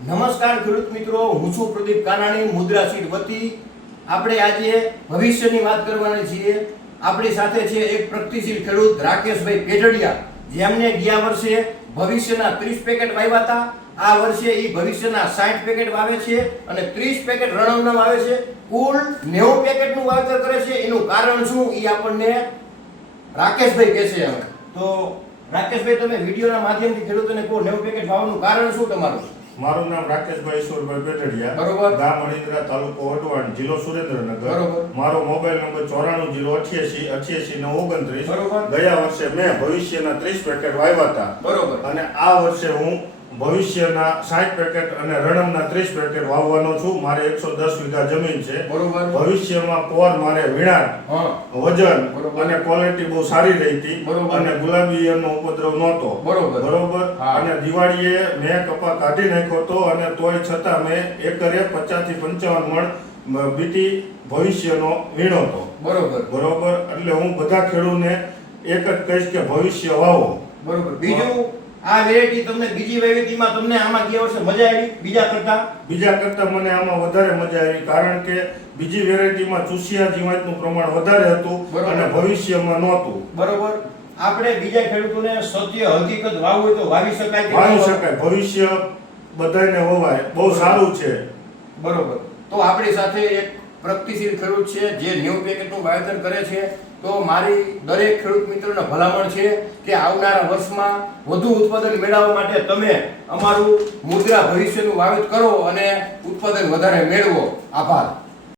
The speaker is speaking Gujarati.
નમસ્કાર ખેડૂત મિત્રો, હું છું પ્રદીપ કાનાણી, મુદ્રા સીડ વતી. આપણે આજે ભવિષ્યની વાત કરવાના છીએ. આપણી સાથે છે એક પ્રગતિશીલ ખેડૂત રાકેશભાઈ પેઢડિયા, જેમને ગયા વર્ષે ભવિષ્યના 30 પેકેટ વાવ્યા હતા. આ વર્ષે એ ભવિષ્યના 60 પેકેટ વાવે છે અને 30 પેકેટ રણવના વાવે છે. કુલ 90 પેકેટનું વાવેતર કરે છે. એનું કારણ શું એ આપણને રાકેશભાઈ કહેશે. હવે તો રાકેશભાઈ, તમે વિડીયોના માધ્યમથી ખેડૂતોને કહો, 90 પેકેટ વાવવાનું કારણ શું તમારું? મારું નામ રાકેશભાઈ ઈશ્વરભાઈ પેઢડિયા, બરોબર. ગામ અણીંદ્રા, તાલુકો વઢવાણ, જિલ્લો સુરેન્દ્રનગર. બરોબર. મારો મોબાઈલ નંબર 940888 88 929. બરોબર. ગયા વર્ષે મેં ભવિષ્યના 30 પેકેટ વાવ્યા હતા. બરોબર. અને આ વર્ષે હું ભવિષ્યના 60 પેકેટ અને રણમના 30 પેકેટ વાવવાનો છું. મારે 110 વીઘા જમીન છે. બરોબર. ભવિષ્યમાં પોર મારે વીણાટ, હા, વજન બરોબર. અને ક્વોલિટી બહુ સારી રહી હતી. બરોબર. અને ગુલાબી ઈયળનો ઉપદ્રવ નહોતો. બરોબર. બરોબર. હા. અને દિવાળીએ મેં કપા કાઢી નાખ્યો હતો અને તોય છતાં મેં એકરે 50 થી 55 મણ બીટી ભવિષ્યનો વીણો હતો. બરોબર. બરોબર. એટલે હું બધા ખેડૂતને એક જ કહીશ કે ભવિષ્ય વાવો. બરોબર. બીજું, આ વેરાયટી તમને બીજી વેરાયટીમાં તમને આમાં ગયા વર્ષે મજા આવી બીજા કરતા? મને આમાં વધારે મજા આવી, કારણ કે બીજી વેરાયટીમાં ચૂસિયા જીવાતનું પ્રમાણ વધારે હતું. બરોબર. અને ભવિષ્યમાં નહોતું. બરોબર. આપણે બીજા ખેડૂતોને સત્ય હકીકત વાવવું હોય તો વાવી શકાય કે વાવી ન વાવી? શકાય. ભવિષ્ય બધાને હોવાય, બહુ સારું છે. બરોબર. તો આપણી સાથે એક પ્રગતિશીલ ખેડૂત છે જે 90 પેકેટનું વાવેતર કરે છે. તો મારી દરેક ખેડૂત મિત્રોને ભલામણ છે કે આવનારા વર્ષમાં વધુ ઉત્પાદન મેળવવા માટે તમે અમારું મુદ્રા ભવિષ્યનું વાવેતર કરો અને ઉત્પાદન વધારે મેળવો. આભાર.